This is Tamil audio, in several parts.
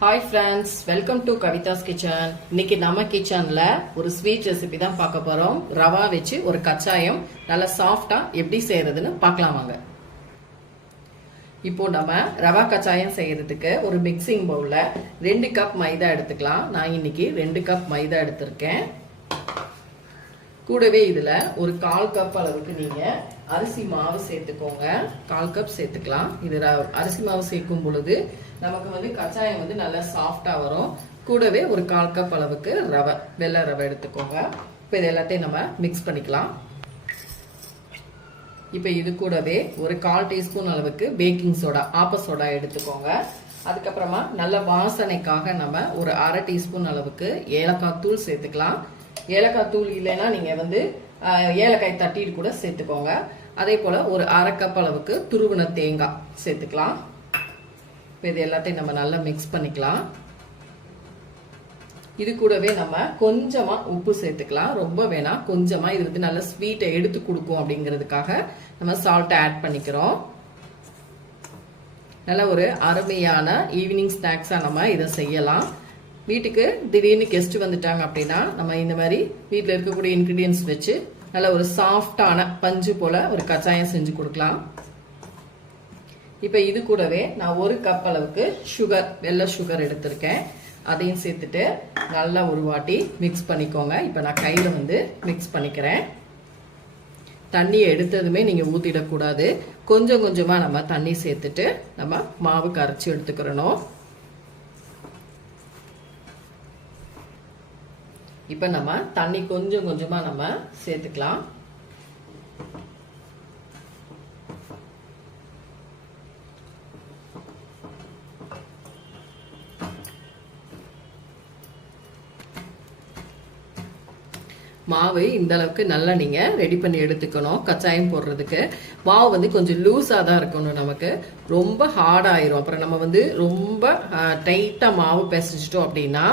Hi friends, welcome to Kavita's Kitchen. இன்னைக்கு நம்ம கிச்சன்ல ஒரு ஸ்வீட் ரெசிபி தான் பார்க்க போறோம். ரவா வச்சு ஒரு கச்சாயம் நல்ல சாஃப்ட்டா எப்படி செய்யறதுன்னு பார்க்கலாம் வாங்க. இப்போ நம்ம ரவா கச்சாயம் செய்யறதுக்கு ஒரு மிக்சிங் பவுல்ல 2 கப் மைதா எடுத்துக்கலாம். நான் இன்னைக்கு 2 கப் மைதா எடுத்திருக்கேன். கூடவே இதுல ஒரு 1/4 கப் அளவுக்கு நீங்க அரிசி மாவு சேர்த்துக்கோங்க. 1/4 கப் சேர்த்துக்கலாம். இது அரிசி மாவு சேர்க்கும் பொழுது நமக்கு கச்சாயம் நல்லா சாஃப்டா வரும். கூடவே ஒரு 1/4 கப் அளவுக்கு ரவை, வெள்ளை ரவை எடுத்துக்கோங்க. இப்போ இது எல்லாத்தையும் நம்ம மிக்ஸ் பண்ணிக்கலாம். இப்போ இது கூடவே ஒரு 1/4 டீஸ்பூன் அளவுக்கு பேக்கிங் சோடா, ஆப்ப சோடா எடுத்துக்கோங்க. அதுக்கப்புறமா நல்ல வாசனைக்காக நம்ம ஒரு 1/2 டீஸ்பூன் அளவுக்கு ஏலக்காய் தூள் சேர்த்துக்கலாம். ஏலக்காய் தூள் இல்லைன்னா நீங்க ஏலக்காய் தட்டிட்டு கூட சேர்த்துக்கோங்க. அதே போல ஒரு 1/2 கப் அளவுக்கு துருவின தேங்காய் சேர்த்துக்கலாம். இது எல்லாத்தையும் நம்ம நல்லா மிக்ஸ் பண்ணிக்கலாம். இது கூடவே நம்ம கொஞ்சமா உப்பு சேர்த்துக்கலாம். ரொம்ப வேணாம், கொஞ்சமா. இது நல்ல ஸ்வீட்டை எடுத்து கொடுக்கும் அப்படிங்கிறதுக்காக நம்ம சால்ட் ஆட் பண்ணிக்கிறோம். நல்ல ஒரு அருமையான ஈவினிங் ஸ்நாக்ஸா நம்ம இதை செய்யலாம். வீட்டுக்கு திடீர்னு கெஸ்ட் வந்துட்டாங்க அப்படின்னா நம்ம இந்த மாதிரி வீட்டில் இருக்கக்கூடிய இன்கிரீடியன்ஸ் வச்சு நல்ல ஒரு சாஃப்டான பஞ்சு போல ஒரு கச்சாயம் செஞ்சு கொடுக்கலாம். இப்போ இது கூடவே நான் 1 கப் அளவுக்கு சுகர், வெள்ளை சுகர் எடுத்திருக்கேன். அதையும் சேர்த்துட்டு நல்லா ஒரு வாட்டி மிக்ஸ் பண்ணிக்கோங்க. இப்போ நான் கையில் மிக்ஸ் பண்ணிக்கிறேன். தண்ணியை எடுத்ததுமே நீங்கள் ஊற்றிடக்கூடாது. கொஞ்சம் கொஞ்சமாக நம்ம தண்ணி சேர்த்துட்டு நம்ம மாவு கரைச்சி எடுத்துக்கிறணும். இப்போ நம்ம தண்ணி கொஞ்சம் கொஞ்சமா நம்ம சேர்த்துக்கலாம். மாவு இந்த அளவுக்கு நல்லா நீங்க ரெடி பண்ணி எடுத்துக்கணும். கச்சாயம் போடுறதுக்கு மாவு கொஞ்சம் லூஸா தான் இருக்கணும். நமக்கு ரொம்ப ஹார்ட் ஆயிரும். அப்புறம் நம்ம ரொம்ப டைட்டா மாவு பிசைச்சிட்டோம் அப்படின்னா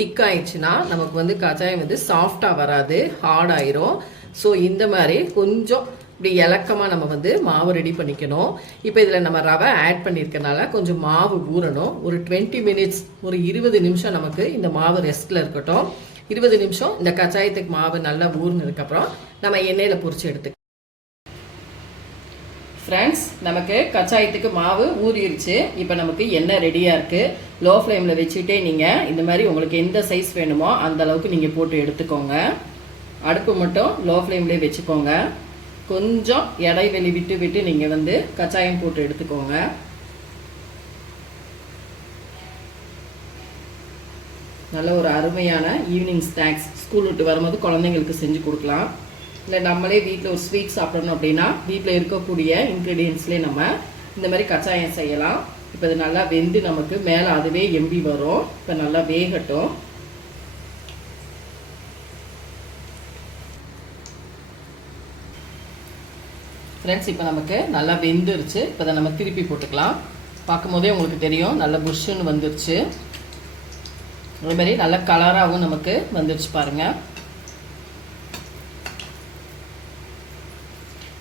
திக் ஆயிடுச்சுன்னா நமக்கு கச்சாயம் சாஃப்டா வராது, ஹார்ட் ஆயிரும். ஸோ இந்த மாதிரி கொஞ்சம் இப்படி இலக்கமா நம்ம மாவு ரெடி பண்ணிக்கணும். இப்போ இதுல நம்ம ரவை ஆட் பண்ணிருக்கனால கொஞ்சம் மாவு ஊறணும். ஒரு 20 மினிட்ஸ், ஒரு 20 நிமிஷம் நமக்கு இந்த மாவு ரெஸ்ட்ல இருக்கட்டும். 20 நிமிஷம் இந்த கச்சாயத்துக்கு மாவு நல்லா ஊறினதுக்கு அப்புறம் நம்ம எண்ணெயில பொரிச்சு எடுத்து. ஃப்ரெண்ட்ஸ், நமக்கு கச்சாயத்துக்கு மாவு ஊறிடுச்சு. இப்போ நமக்கு எண்ணெய் ரெடியாக இருக்குது. லோ ஃப்ளேமில் வச்சுட்டே நீங்கள் இந்த மாதிரி உங்களுக்கு எந்த சைஸ் வேணுமோ அந்த அளவுக்கு நீங்கள் போட்டு எடுத்துக்கோங்க. அடுப்பு மட்டும் லோ ஃப்ளேம்லேயே வச்சுக்கோங்க. கொஞ்சம் இடைவெளி விட்டு விட்டு நீங்கள் கச்சாயம் போட்டு எடுத்துக்கோங்க. நல்ல ஒரு அருமையான ஈவினிங் ஸ்நாக்ஸ் ஸ்கூல் விட்டு வரும்போது குழந்தைங்களுக்கு செஞ்சு கொடுக்கலாம். இல்லை நம்மளே வீட்டில் ஒரு ஸ்வீட் சாப்பிடணும் அப்படின்னா வீட்டில் இருக்கக்கூடிய இன்க்ரீடியன்ஸ்லேயே நம்ம இந்த மாதிரி கச்சாயம் செய்யலாம். இப்போ இது நல்லா வெந்து நமக்கு மேலே அதுவே எம்பி வரும். இப்போ நல்லா வேகட்டும். ஃப்ரெண்ட்ஸ், இப்போ நமக்கு நல்லா வெந்துருச்சு. இப்போ அதை நம்ம திருப்பி போட்டுக்கலாம். பார்க்கும் போதே உங்களுக்கு தெரியும் நல்ல புஷ்ஷுன்னு வந்துருச்சு. அதே மாதிரி நல்ல கலராகவும் நமக்கு வந்துருச்சு பாருங்க.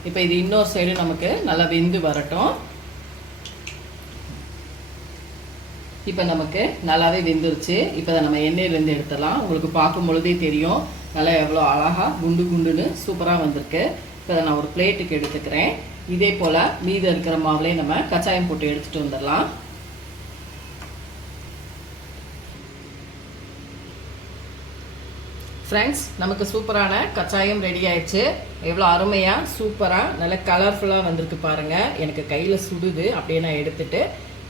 இப்போ இது இன்னொரு சைடு நமக்கு நல்லா வெந்து வரட்டும். இப்போ நமக்கு நல்லாவே வெந்துருச்சு. இப்போ அதை நம்ம எண்ணெயிலேருந்து எடுத்துடலாம். உங்களுக்கு பார்க்கும் பொழுதே தெரியும் நல்லா எவ்வளோ அழகாக குண்டு குண்டுன்னு சூப்பராக வந்திருக்கு. இப்போ அதை நான் ஒரு பிளேட்டுக்கு எடுத்துக்கிறேன். இதே போல் மீதம் இருக்கிற மாவுலேயே நம்ம கச்சாயம் போட்டு எடுத்துகிட்டு வந்துடலாம். ஃப்ரெண்ட்ஸ், நமக்கு சூப்பரான கச்சாயம் ரெடி ஆயிடுச்சு. எவ்வளோ அருமையாக சூப்பராக நல்ல கலர்ஃபுல்லாக வந்திருக்கு பாருங்கள். எனக்கு கையில் சுடுது. அப்படியே நான் எடுத்துகிட்டு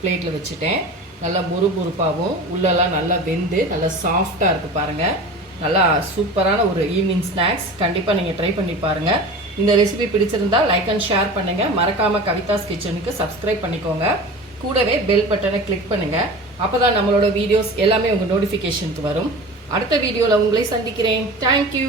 பிளேட்டில் வச்சுட்டேன். நல்லா முறுமுறுப்பாகவும் உள்ளெல்லாம் நல்லா வெந்து நல்லா சாஃப்டாக இருக்குது பாருங்கள். நல்லா சூப்பரான ஒரு ஈவினிங் ஸ்நாக்ஸ். கண்டிப்பாக நீங்கள் ட்ரை பண்ணி பாருங்கள். இந்த ரெசிபி பிடிச்சிருந்தா லைக் அண்ட் ஷேர் பண்ணுங்கள். மறக்காமல் கவிதாஸ் கிச்சனுக்கு சப்ஸ்கிரைப் பண்ணிக்கோங்க. கூடவே பெல் பட்டனை கிளிக் பண்ணுங்கள். அப்போ தான் நம்மளோட வீடியோஸ் எல்லாமே உங்கள் நோட்டிஃபிகேஷனுக்கு வரும். அடுத்த வீடியோவில் உங்களை சந்திக்கிறேன். தேங்க்யூ.